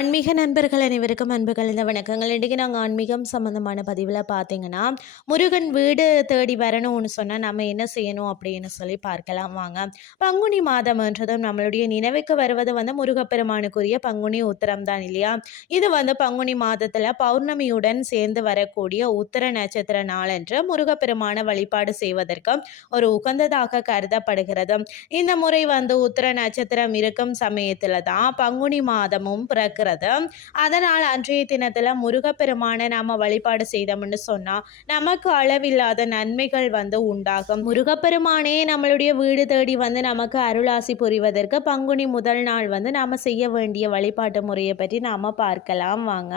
ஆன்மீக நண்பர்கள் அனைவருக்கும் அன்புகள் இந்த வணக்கங்கள். இன்றைக்கி நாங்கள் ஆன்மீகம் சம்மந்தமான பதிவில் பார்த்தீங்கன்னா முருகன் வீடு தேடி வரணும்னு சொன்னால் நம்ம என்ன செய்யணும் அப்படின்னு சொல்லி பார்க்கலாம். வாங்க. பங்குனி மாதம்ன்றதும் நம்மளுடைய நினைவுக்கு வருவது வந்து முருகப்பெருமானுக்குரிய பங்குனி உத்தரம் தான் இல்லையா? இது வந்து பங்குனி மாதத்தில் பௌர்ணமியுடன் சேர்ந்து வரக்கூடிய உத்தர நட்சத்திர நாளன்று முருகப்பெருமான வழிபாடு செய்வதற்கு ஒரு உகந்ததாக கருதப்படுகிறது. இந்த முறை வந்து உத்தர நட்சத்திரம் இருக்கும் சமயத்தில் தான் பங்குனி மாதமும் பிறக்கிறது. பிறக்கிறது அதனால் அன்றைய தினத்தில் முருகப்பெருமானை நாம் வழிபாடு செய்தோம்னு சொன்னால் நமக்கு அளவில்லாத நன்மைகள் வந்து உண்டாகும். முருகப்பெருமானே நம்மளுடைய வீடு தேடி வந்து நமக்கு அருளாசி புரிவதற்கு பங்குனி முதல் நாள் வந்து நாம் செய்ய வேண்டிய வழிபாட்டு முறையை பற்றி நாம் பார்க்கலாம் வாங்க.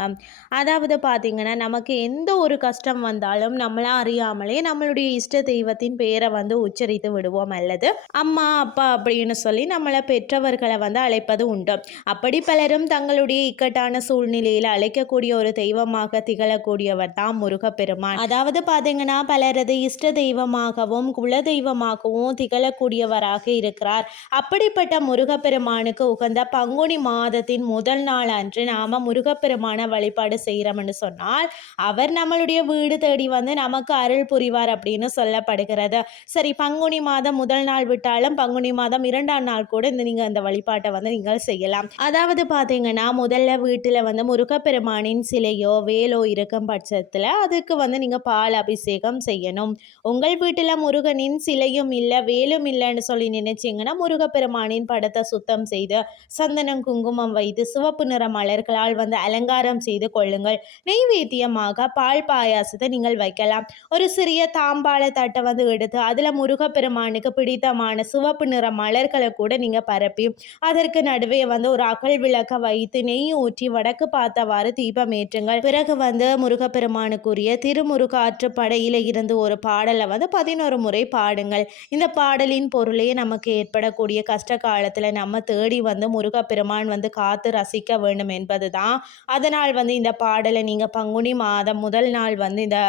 அதாவது பார்த்திங்கன்னா நமக்கு எந்த ஒரு கஷ்டம் வந்தாலும் நம்மளாம் அறியாமலே நம்மளுடைய இஷ்ட தெய்வத்தின் பெயரை வந்து உச்சரித்து விடுவோம் அல்லது அம்மா அப்பா அப்படின்னு சொல்லி நம்மளை பெற்றவர்களை வந்து அழைப்பது உண்டு. அப்படி பலரும் தங்களுடைய தங்களுடைய இக்கட்டான சூழ்நிலையில் அழைக்கக்கூடிய ஒரு தெய்வமாக திகழக்கூடியவர் தான் முருகப்பெருமான். அதாவது பார்த்தீங்கன்னா பலரது இஷ்ட தெய்வமாகவும் குல தெய்வமாகவும் திகழக்கூடியவராக இருக்கிறார். அப்படிப்பட்ட முருகப்பெருமானுக்கு உகந்த பங்குனி மாதத்தின் முதல் நாள் அன்று நாம முருகப்பெருமான வழிபாடு செய்கிறோம்னு சொன்னால் அவர் நம்மளுடைய வீடு தேடி வந்து நமக்கு அருள் புரிவார் அப்படின்னு சொல்லப்படுகிறது. சரி பங்குனி மாதம் முதல் நாள் விட்டாலும் பங்குனி மாதம் இரண்டாம் நாள் கூட இந்த நீங்கள் அந்த வழிபாட்டை வந்து நீங்கள் செய்யலாம். அதாவது பார்த்தீங்கன்னா முதல்ல வீட்டில் வந்து முருகப்பெருமானின் சிலையோ வேலோ இருக்கும் பட்சத்தில் அதுக்கு வந்து நீங்கள் பால் அபிஷேகம் செய்யணும். உங்கள் வீட்டில் முருகனின் சிலையும் இல்லை வேலும் இல்லைன்னு சொல்லி நினைச்சிங்கன்னா முருகப்பெருமானின் படத்தை சுத்தம் செய்து சந்தனம் குங்குமம் வைத்து சிவப்பு நிற மலர்களால் வந்து அலங்காரம் செய்து கொள்ளுங்கள். நெய்வேத்தியமாக பால் பாயாசத்தை நீங்கள் வைக்கலாம். ஒரு சிறிய தாம்பாள தட்டை வந்து எடுத்து அதில் முருகப்பெருமானுக்கு பிடித்தமான சிவப்பு நிற மலர்களை கூட நீங்கள் பரப்பி அதற்கு நடுவே வந்து ஒரு அகல் விளக்க வைத்து நெய் ஊற்றி வடக்கு பார்த்தவாறு தீபம் ஏற்றுங்கள் பிறகு வந்து முருகப்பெருமானுக்குரிய திருமுருகாற்று படையில இருந்து ஒரு பாடலை வந்து பதினோரு முறை பாடுங்கள். இந்த பாடலின் பொருளே நமக்கு ஏற்படக்கூடிய கஷ்ட காலத்தில் நம்ம தேடி வந்து முருகப்பெருமான் வந்து காத்து ரசிக்க வேண்டும் என்பது தான் அதனால் வந்து இந்த பாடலை நீங்கள் பங்குனி மாதம் முதல் நாள் வந்து இந்த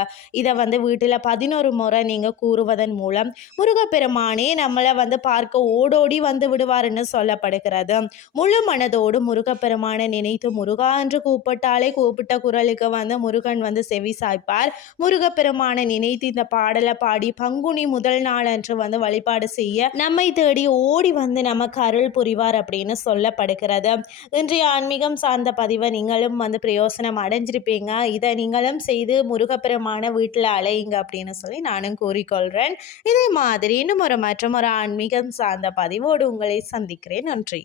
இதை வந்து வீட்டில் பதினோரு முறை நீங்கள் கூறுவதன் மூலம் முருகப்பெருமானே நம்மளை வந்து பார்க்க ஓடோடி வந்து விடுவார்னு சொல்லப்படுகிறது. முழு மனதோடு முருகப்பெருமான நினைத்து முருகா என்று கூப்பிட்டாலே கூப்பிட்ட குரலுக்கு வந்து முருகன் வந்து செவி சாய்ப்பார். முருகப்பெருமான நினைத்து இந்த பாடலை பாடி பங்குனி முதல் நாள் அன்று வந்து வழிபாடு செய்ய நம்மை தேடி ஓடி வந்து நமக்கு அருள் புரிவார் அப்படின்னு சொல்லப்படுகிறது. இன்றைய ஆன்மீகம் சார்ந்த பதிவை நீங்களும் வந்து பிரயோசனம் அடைஞ்சிருப்பீங்க. இதை நீங்களும் செய்து முருகப்பெருமான வீட்டில் அலையுங்க அப்படின்னு சொல்லி நானும் கூறிக்கொள்கிறேன் இதே மாதிரி இன்னும் ஒரு மற்றும் ஒரு ஆன்மீகம் சார்ந்த பதிவோடு உங்களை சந்திக்கிறேன். நன்றி.